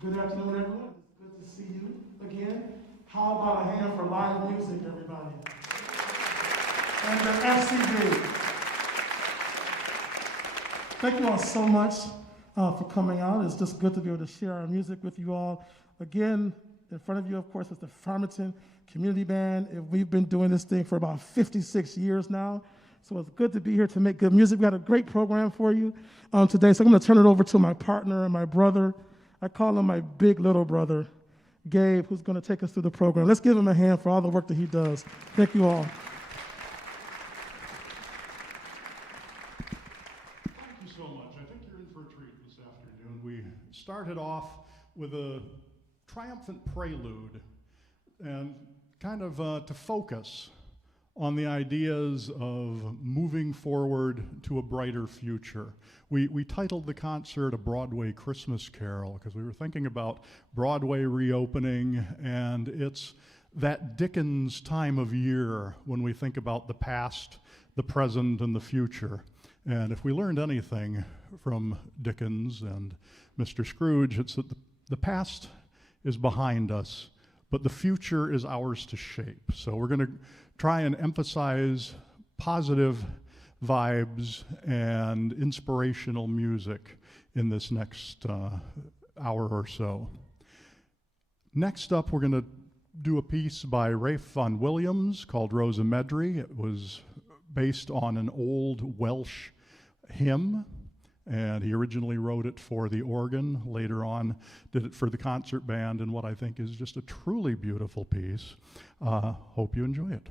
Good afternoon, everyone. It's good to see you again. How about a hand for live music, everybody? And the FCB. Thank you all so much for coming out. It's just good to be able to share our music with you all. Again, in front of you, of course, is the Farmington Community Band. And we've been doing this thing for about 56 years now. So it's good to be here to make good music. We got a great program for you today. So I'm going to turn it over to my partner and my brother. I call him my big little brother, Gabe, who's going to take us through the program. Let's give him a hand for all the work that he does. Thank you all. Thank you so much. I think you're in for a treat this afternoon. We started off with a triumphant prelude and kind of to focus on the ideas of moving forward to a brighter future. We titled the concert A Broadway Christmas Carol because we were thinking about Broadway reopening, and it's that Dickens time of year when we think about the past, the present, and the future. And if we learned anything from Dickens and Mr. Scrooge, it's that the past is behind us, but the future is ours to shape. So we're going to try and emphasize positive vibes and inspirational music in this next hour or so. Next up, we're going to do a piece by Vaughan Williams called Rosa Medri. It was based on an old Welsh hymn, and he originally wrote it for the organ, later on did it for the concert band, and what I think is just a truly beautiful piece. Hope you enjoy it.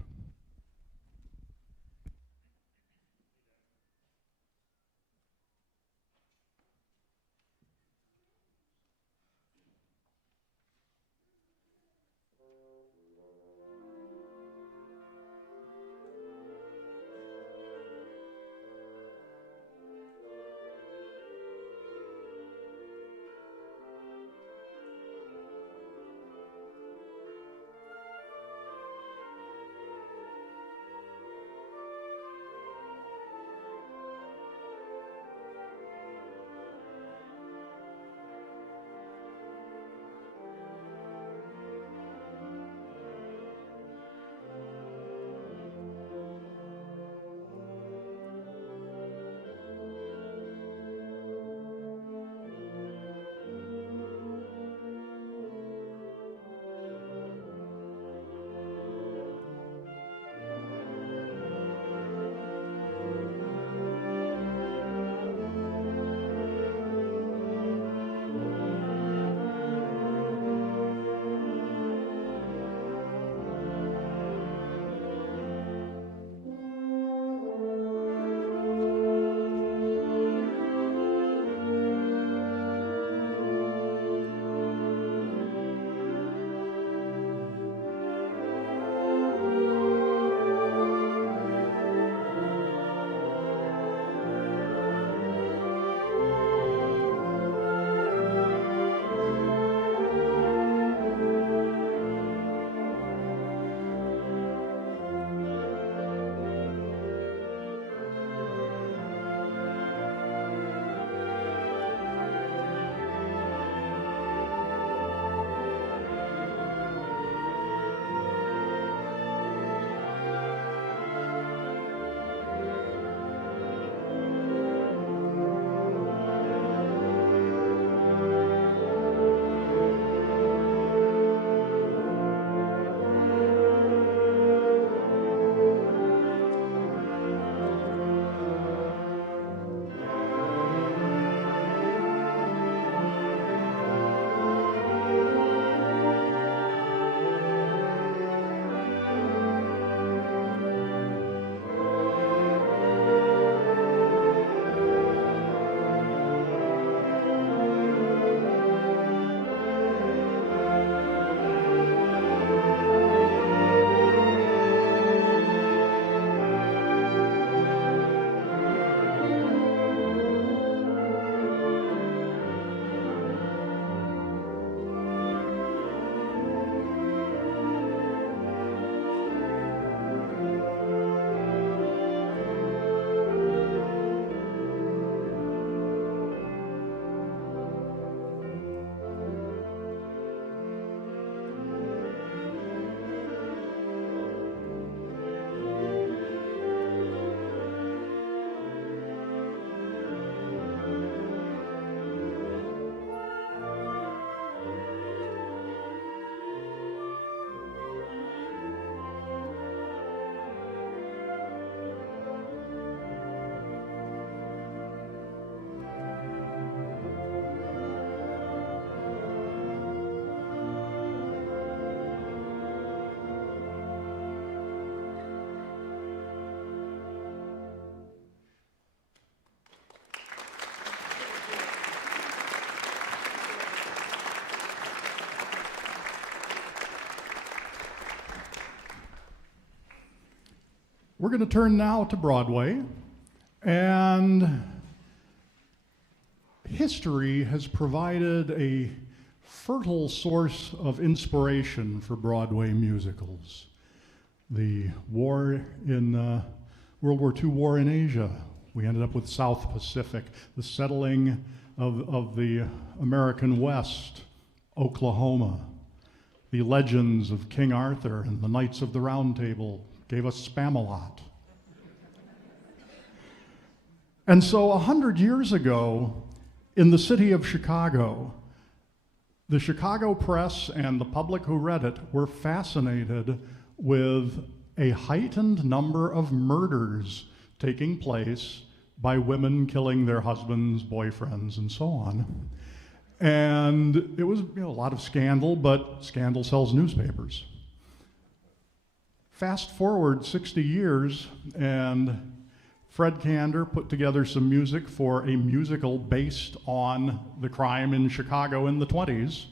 We're going to turn now to Broadway, and history has provided a fertile source of inspiration for Broadway musicals. The war in World War II war in Asia, we ended up with South Pacific, the settling of the American West, Oklahoma, the legends of King Arthur and the Knights of the Round Table gave us Spamalot. And so 100 years ago, in the city of Chicago, the Chicago press and the public who read it were fascinated with a heightened number of murders taking place by women killing their husbands, boyfriends, and so on. And it was a lot of scandal, but scandal sells newspapers. Fast forward 60 years, and Fred Kander put together some music for a musical based on the crime in Chicago in the 20s,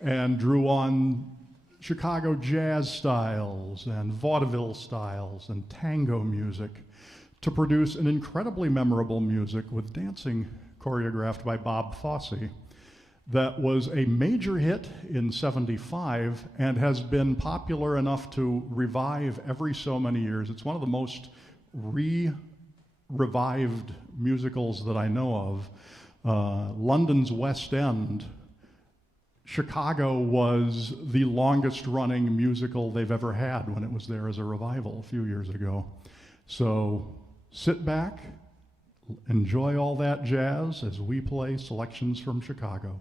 and drew on Chicago jazz styles and vaudeville styles and tango music to produce an incredibly memorable music with dancing choreographed by Bob Fosse that was a major hit in '75 and has been popular enough to revive every so many years. It's one of the most revived musicals that I know of. London's West End, Chicago was the longest running musical they've ever had when it was there as a revival a few years ago. So sit back, enjoy all that jazz as we play selections from Chicago.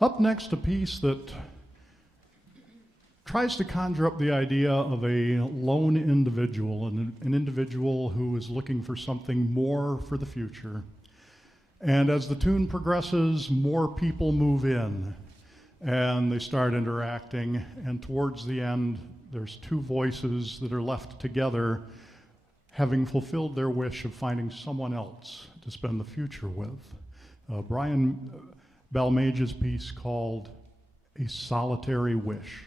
Up next, a piece that tries to conjure up the idea of a lone individual, an individual who is looking for something more for the future. And as the tune progresses, more people move in, and they start interacting, and towards the end, there's two voices that are left together, having fulfilled their wish of finding someone else to spend the future with. Brian Balmage's piece called A Solitary Wish.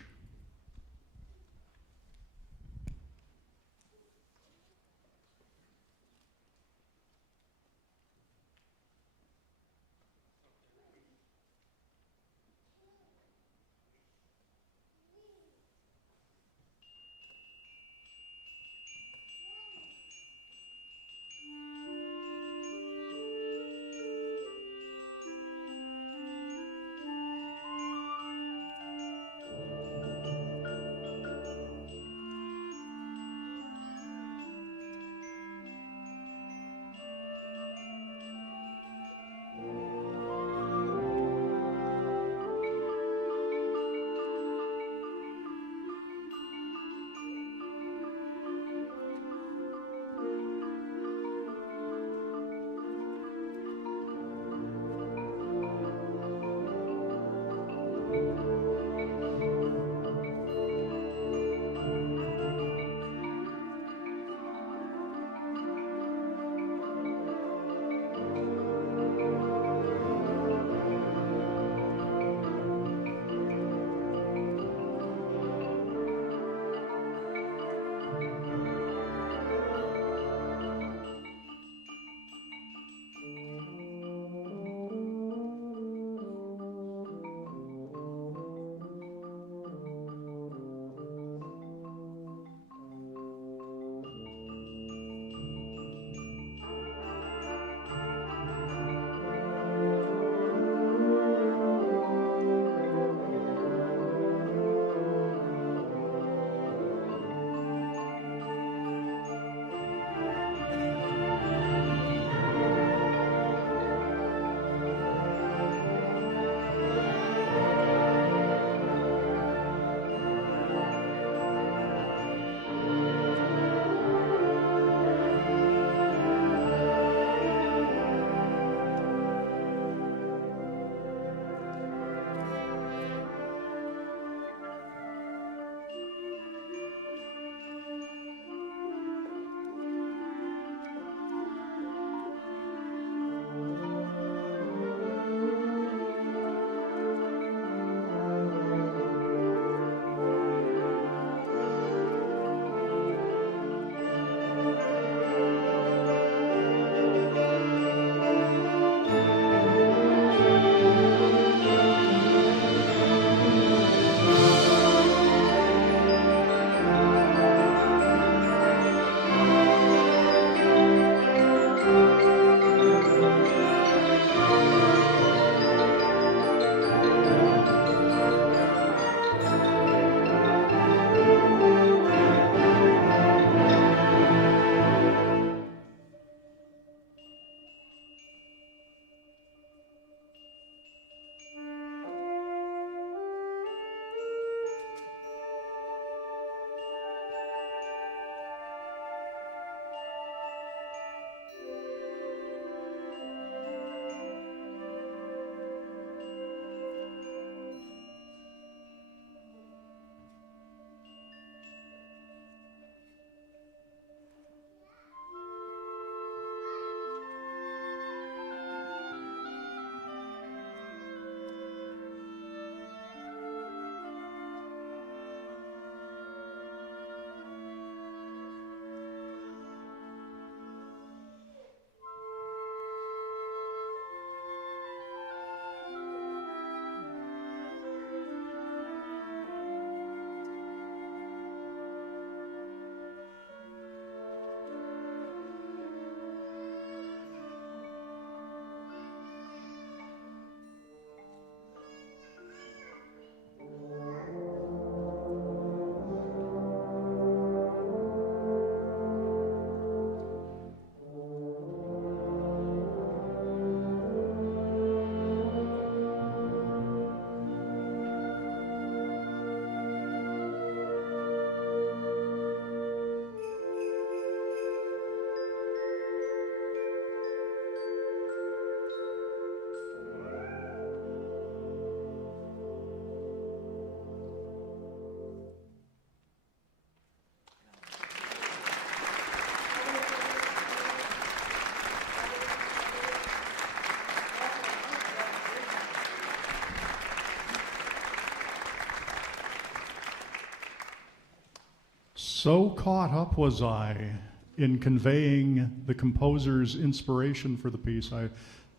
So caught up was I in conveying the composer's inspiration for the piece, I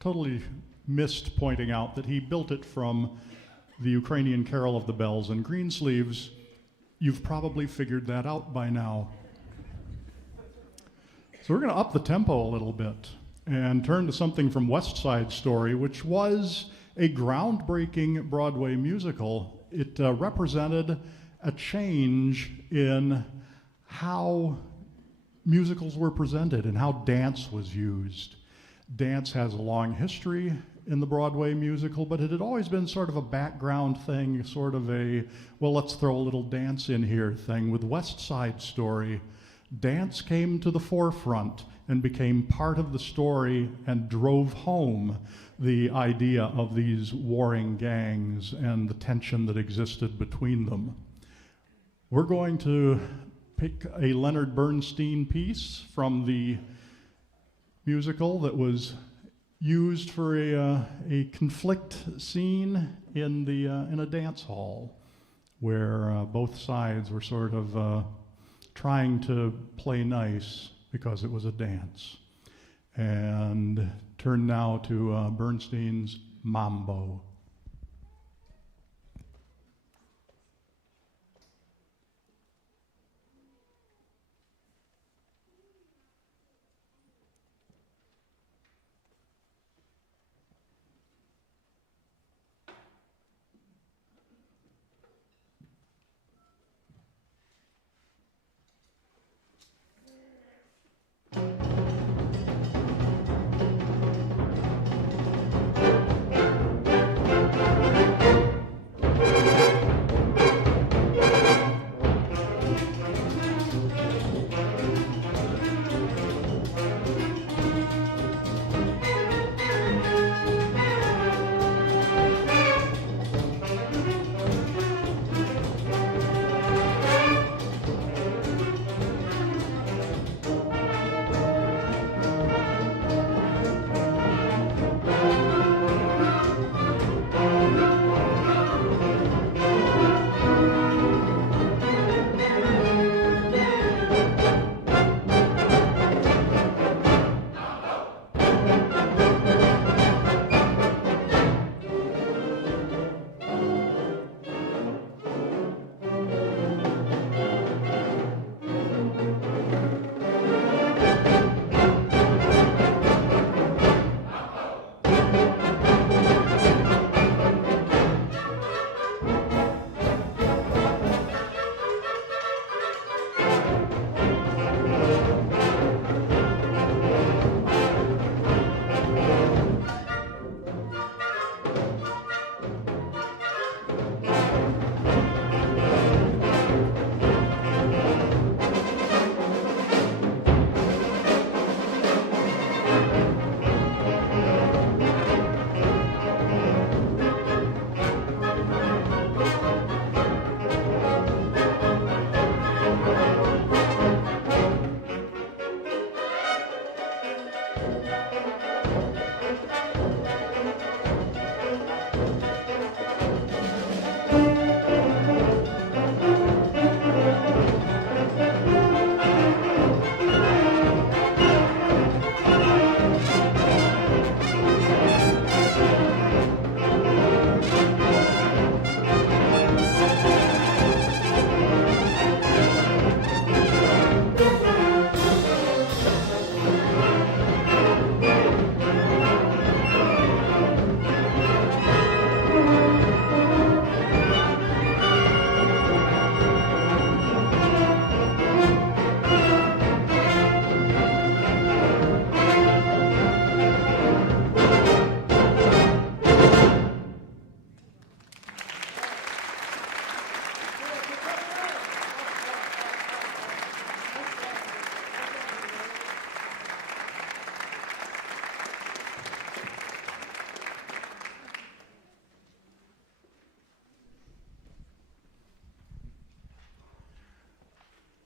totally missed pointing out that he built it from the Ukrainian Carol of the Bells and Greensleeves. You've probably figured that out by now. So we're going to up the tempo a little bit and turn to something from West Side Story, which was a groundbreaking Broadway musical. It represented a change in how musicals were presented and how dance was used. Dance has a long history in the Broadway musical, but it had always been sort of a background thing, sort of a, well, let's throw a little dance in here thing. With West Side Story, dance came to the forefront and became part of the story and drove home the idea of these warring gangs and the tension that existed between them. We're going to pick a Leonard Bernstein piece from the musical that was used for a conflict scene in a dance hall where both sides were sort of trying to play nice because it was a dance. And turn now to Bernstein's Mambo.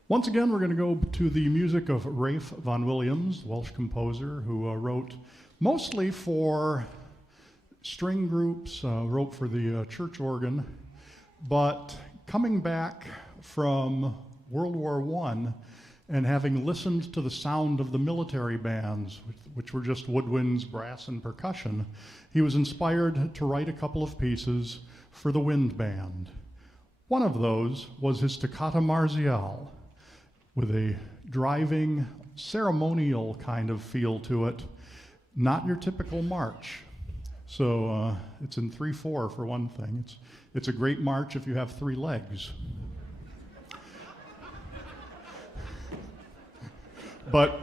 Once again, we're going to go to the music of Ralph Vaughan Williams, Welsh composer who wrote mostly for string groups, wrote for the church organ, but coming back from World War I, and having listened to the sound of the military bands, which were just woodwinds, brass, and percussion, he was inspired to write a couple of pieces for the wind band. One of those was his Toccata Marziale, with a driving, ceremonial kind of feel to it, not your typical march. So it's in 3/4 for one thing. It's a great march if you have 3 legs. But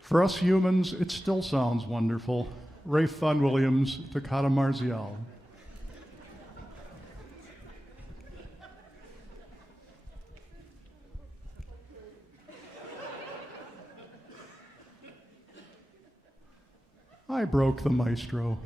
for us humans, it still sounds wonderful. Vaughan Williams, Toccata Marziale. I broke the maestro.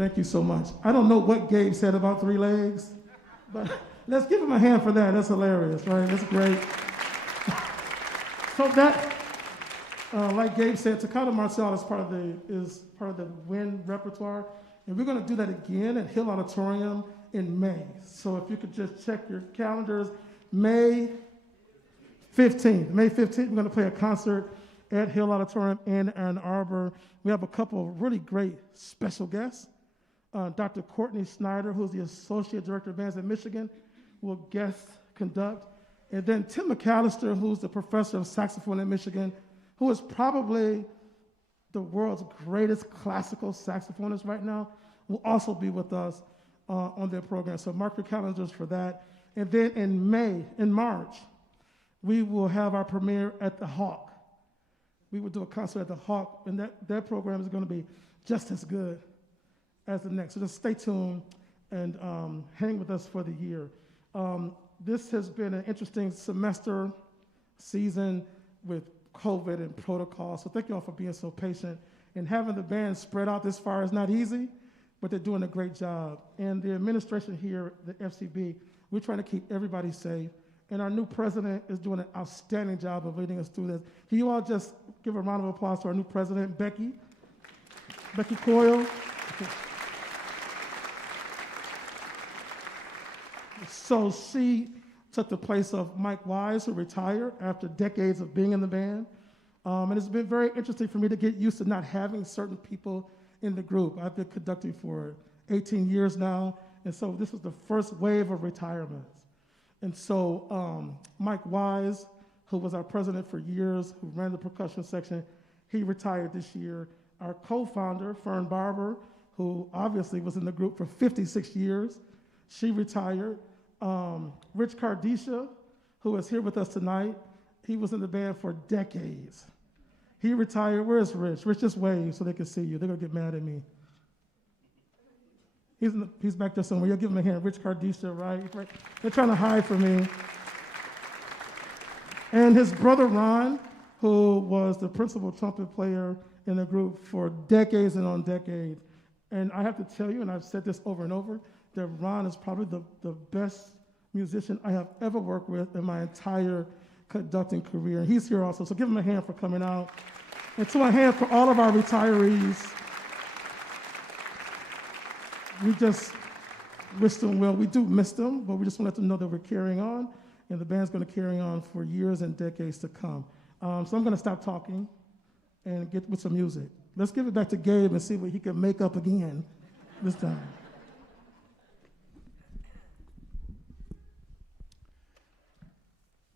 Thank you so much. I don't know what Gabe said about 3 legs, but let's give him a hand for that. That's hilarious, right? That's great. So that, like Gabe said, Toccata Martial is part of the wind repertoire, and we're going to do that again at Hill Auditorium in May. So if you could just check your calendars, May 15th, we're going to play a concert at Hill Auditorium in Ann Arbor. We have a couple of really great special guests. Dr. Courtney Snyder, who's the Associate Director of Bands at Michigan, will guest conduct. And then Tim McAllister, who's the Professor of Saxophone at Michigan, who is probably the world's greatest classical saxophonist right now, will also be with us on their program. So mark your calendars for that. And then in March, we will have our premiere at the Hawk. We will do a concert at the Hawk, and that program is going to be just as good as the next. So just stay tuned and hang with us for the year. This has been an interesting season with COVID and protocol. So thank you all for being so patient. And having the band spread out this far is not easy, but they're doing a great job. And the administration here, the FCB, we're trying to keep everybody safe. And our new president is doing an outstanding job of leading us through this. Can you all just give a round of applause to our new president, Becky Coyle? So she took the place of Mike Wise, who retired after decades of being in the band. And it's been very interesting for me to get used to not having certain people in the group. I've been conducting for 18 years now, and so this was the first wave of retirements. And so Mike Wise, who was our president for years, who ran the percussion section, he retired this year. Our co-founder, Fern Barber, who obviously was in the group for 56 years, she retired. Rich Cardisha, who is here with us tonight, he was in the band for decades. He retired. Where's Rich? Rich, just wave so they can see you. They're going to get mad at me. He's back there somewhere. You'll give him a hand. Rich Cardisha, right? They're trying to hide from me. And his brother Ron, who was the principal trumpet player in the group for decades and on decades. And I have to tell you, and I've said this over and over, that Ron is probably the best musician I have ever worked with in my entire conducting career. He's here also, so give him a hand for coming out. And so a hand for all of our retirees. We just wish them well. We do miss them, but we just want to let them know that we're carrying on, and the band's going to carry on for years and decades to come. So I'm going to stop talking and get with some music. Let's give it back to Gabe and see what he can make up again this time.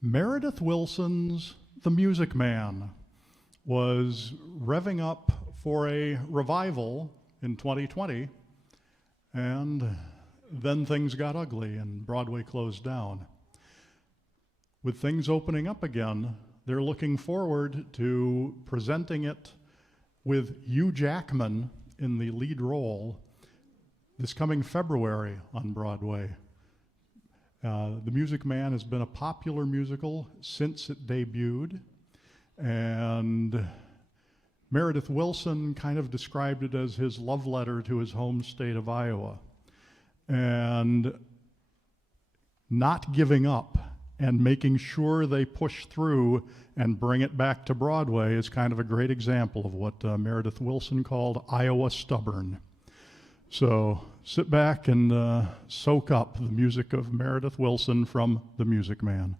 Meredith Wilson's The Music Man was revving up for a revival in 2020, and then things got ugly and Broadway closed down. With things opening up again, they're looking forward to presenting it with Hugh Jackman in the lead role this coming February on Broadway. The Music Man has been a popular musical since it debuted, and Meredith Wilson kind of described it as his love letter to his home state of Iowa. And not giving up and making sure they push through and bring it back to Broadway is kind of a great example of what Meredith Wilson called Iowa stubborn. So sit back and soak up the music of Meredith Wilson from The Music Man.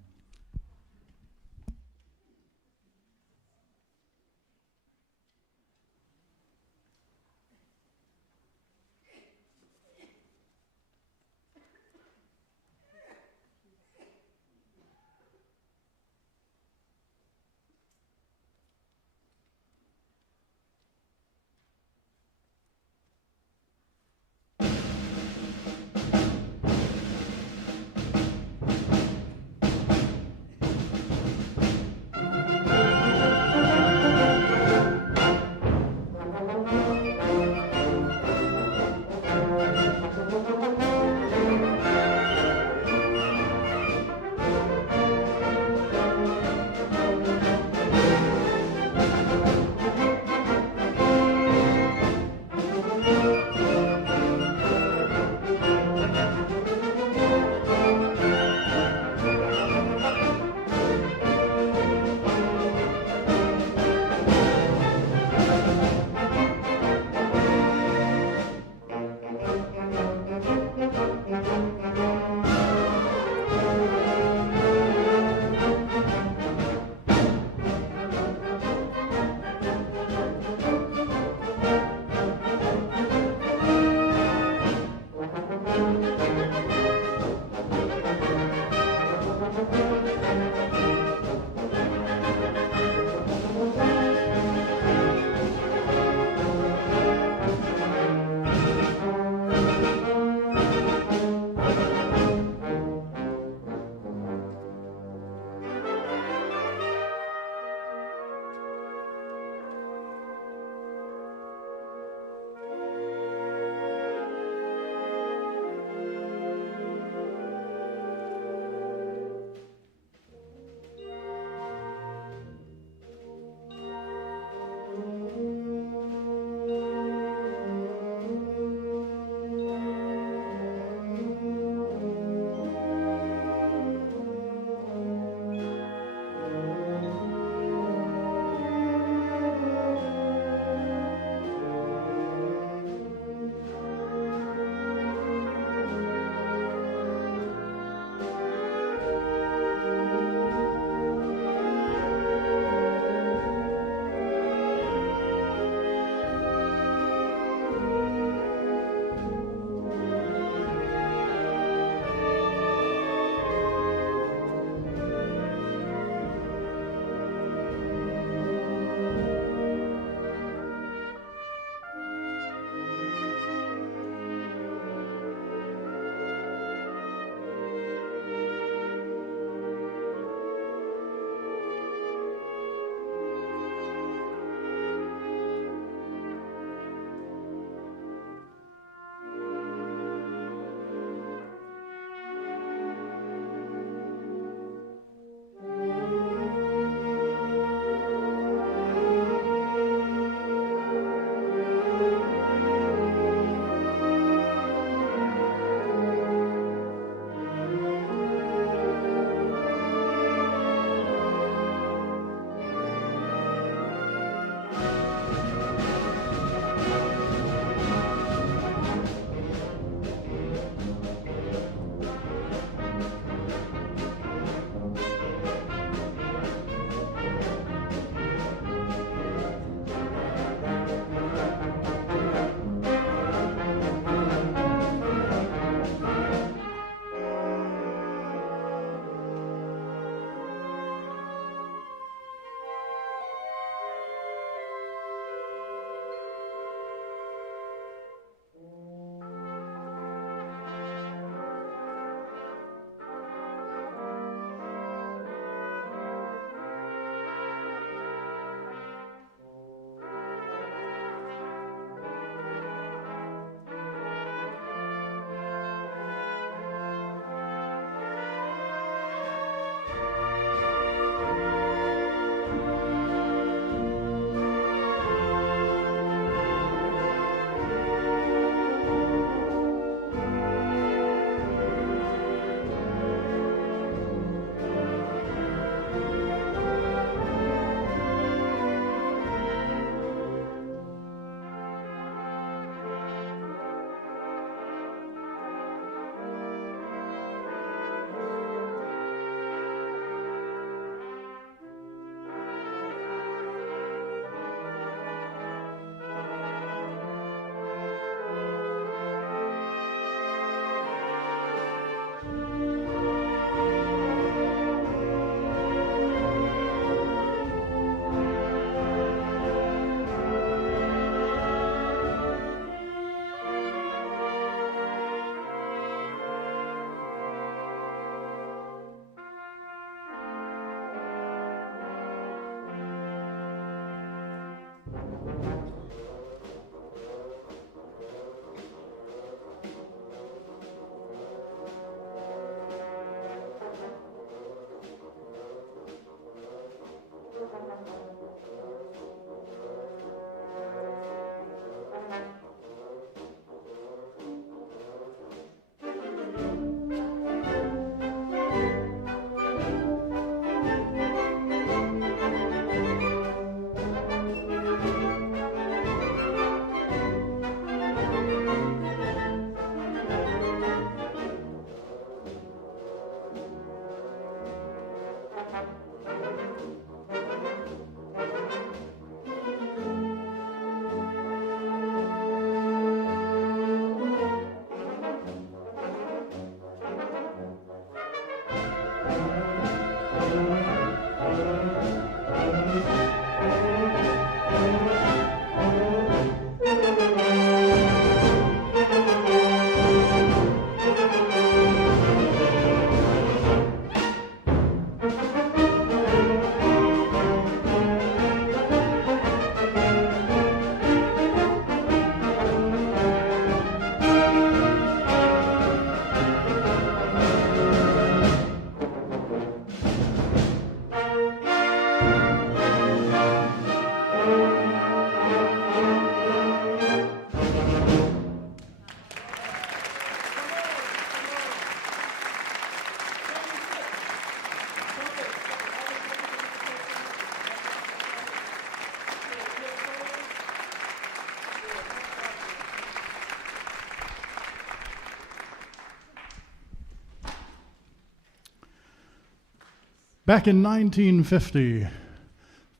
Back in 1950,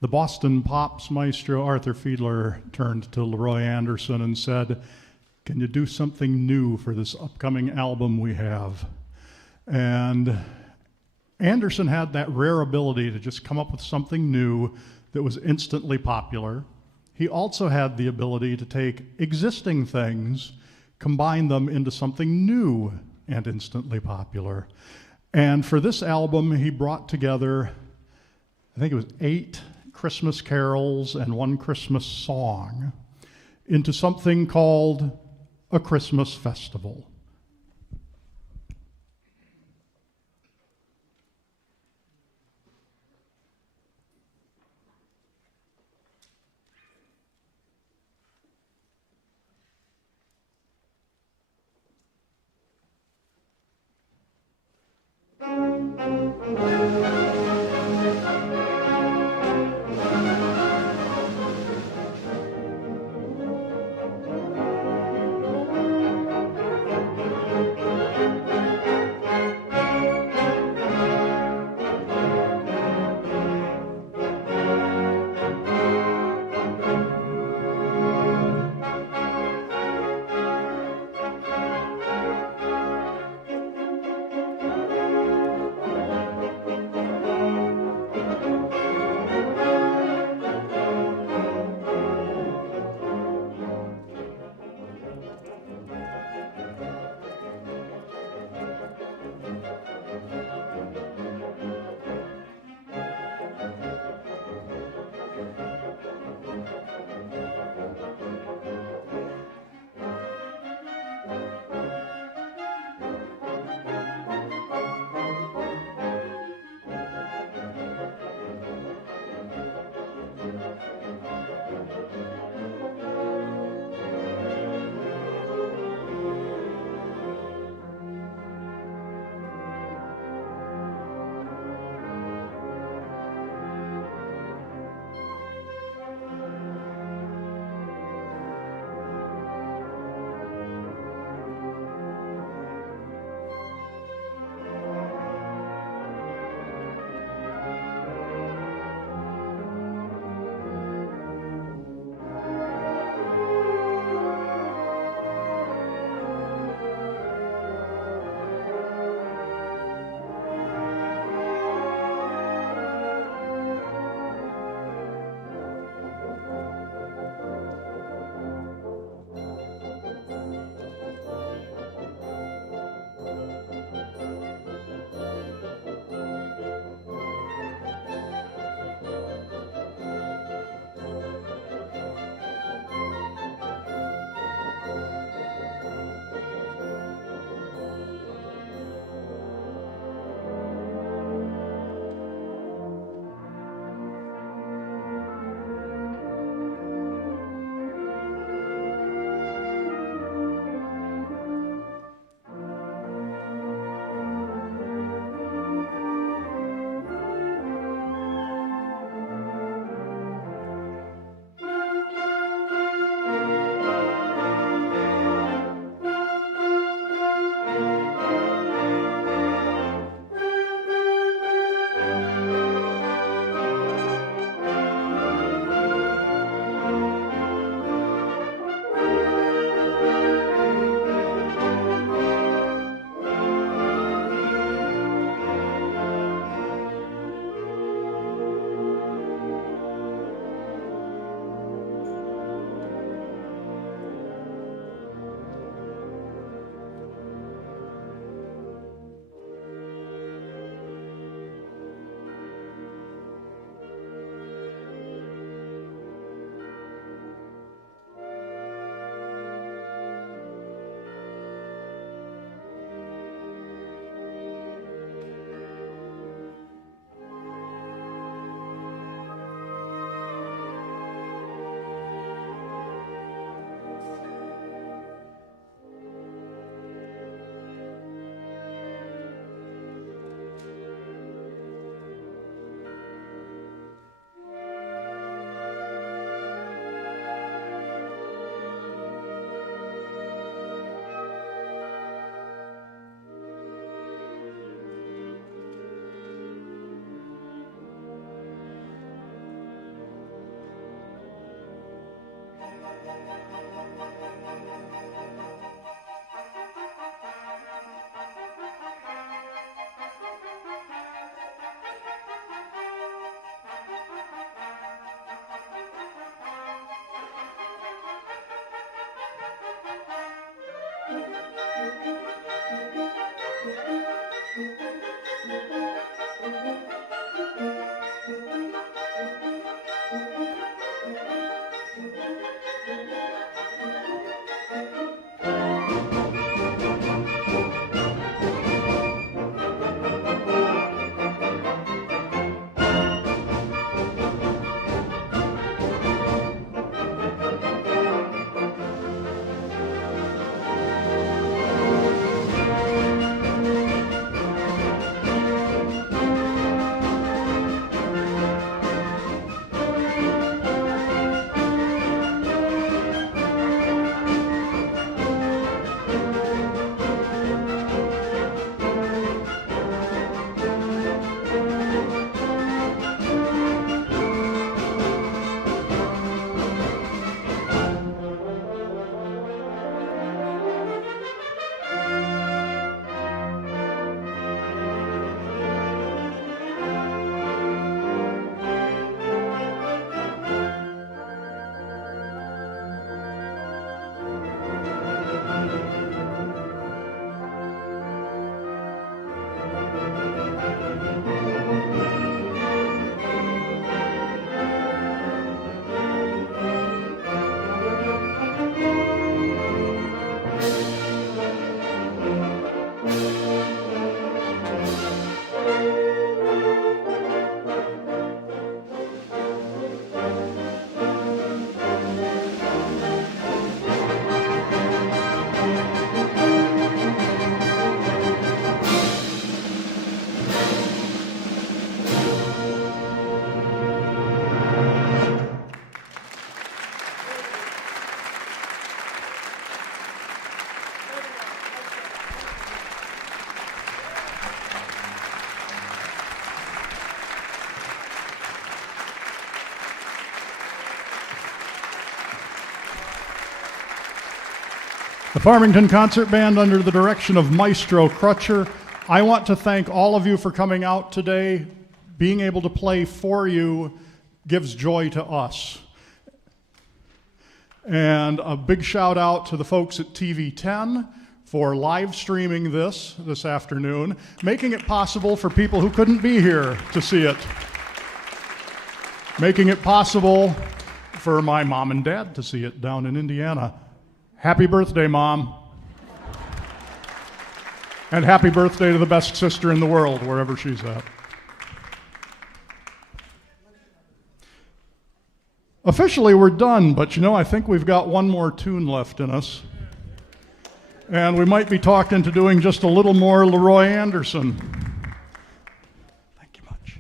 the Boston Pops maestro Arthur Fiedler turned to Leroy Anderson and said, "Can you do something new for this upcoming album we have?" And Anderson had that rare ability to just come up with something new that was instantly popular. He also had the ability to take existing things, combine them into something new and instantly popular. And for this album, he brought together, I think it was 8 Christmas carols and 1 Christmas song into something called a Christmas festival. The Farmington Concert Band, under the direction of Maestro Crutcher, I want to thank all of you for coming out today. Being able to play for you gives joy to us. And a big shout out to the folks at TV 10 for live streaming this afternoon, making it possible for people who couldn't be here to see it. Making it possible for my mom and dad to see it down in Indiana. Happy birthday, Mom. And happy birthday to the best sister in the world, wherever she's at. Officially, we're done, but I think we've got one more tune left in us. And we might be talked into doing just a little more Leroy Anderson. Thank you much.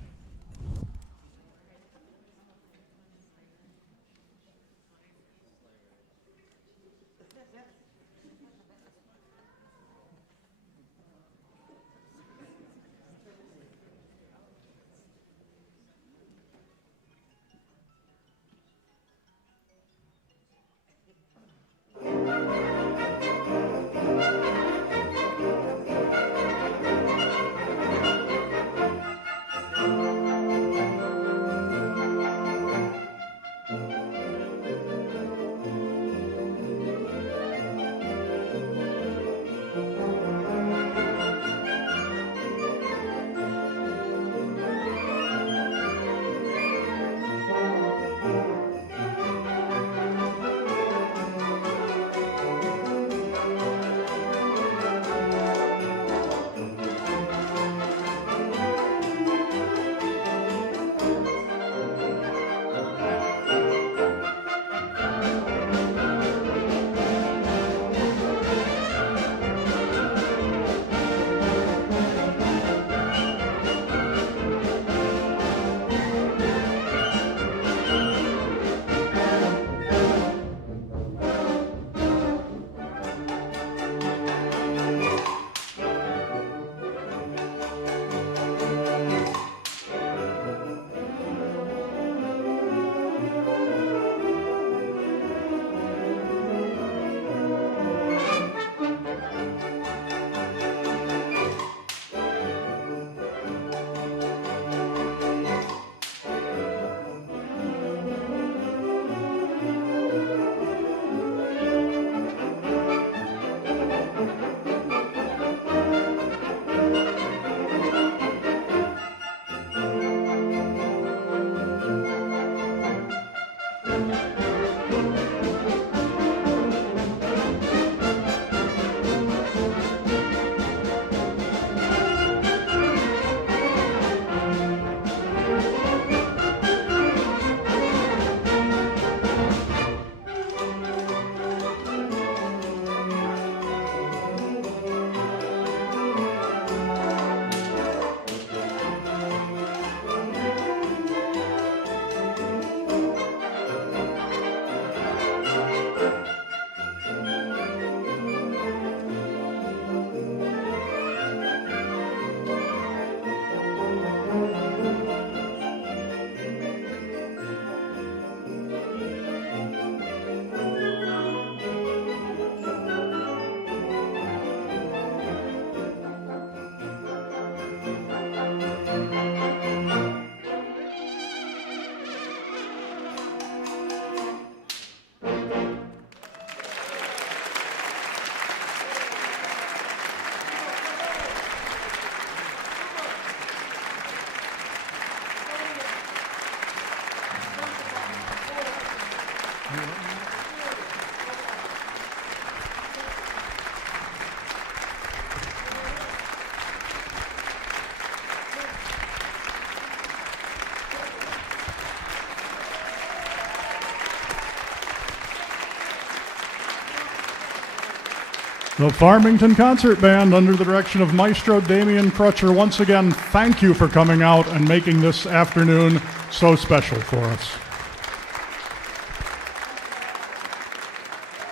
The Farmington Concert Band, under the direction of Maestro Damian Crutcher, once again, thank you for coming out and making this afternoon so special for us.